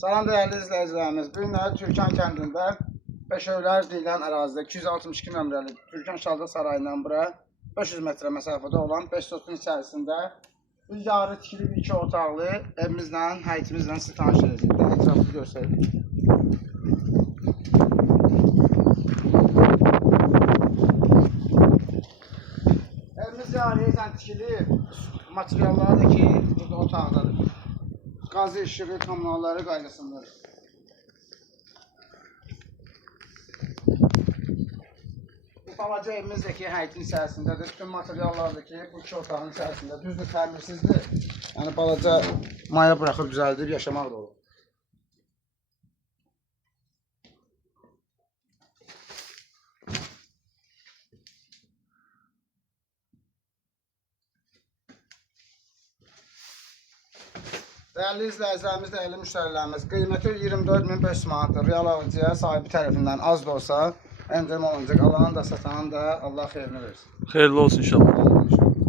Salam değerli izləyicilərimiz. Bu günləri Türkan kəndində Beşövlər deyilən ərazidə 262 nömrəli Türkan Şadlıq Sarayından bura 500 metrə məsafədə olan 5 sotun içərisində bir yarı tikili bir 2 otaqlı evimizlə, həyitimizlə sizi tanış edəcək. Ətraflı göstərin. Evimiz yarıyla tikili, materialları da ki burada otaqdadır. Qazı işığı, kommunalları qaydasındadır. Bu balaca evimizdəki həyitin içərisindədir. Bütün materiallardakı bu 2 otağın içərisində. Düzdür, təmirsizdir. Yəni balaca maya buraxıb düzəldib yaşamaq da olur. Değerli izləyicilərimiz, değerli müştərilərimiz, qiyməti 24.500 manatdır. Real alıcıya sahibi tərəfindən az da olsa endirim olunacaq. Alanın da satanın da Allah xeyrini versin. Xeyirli olsun inşallah.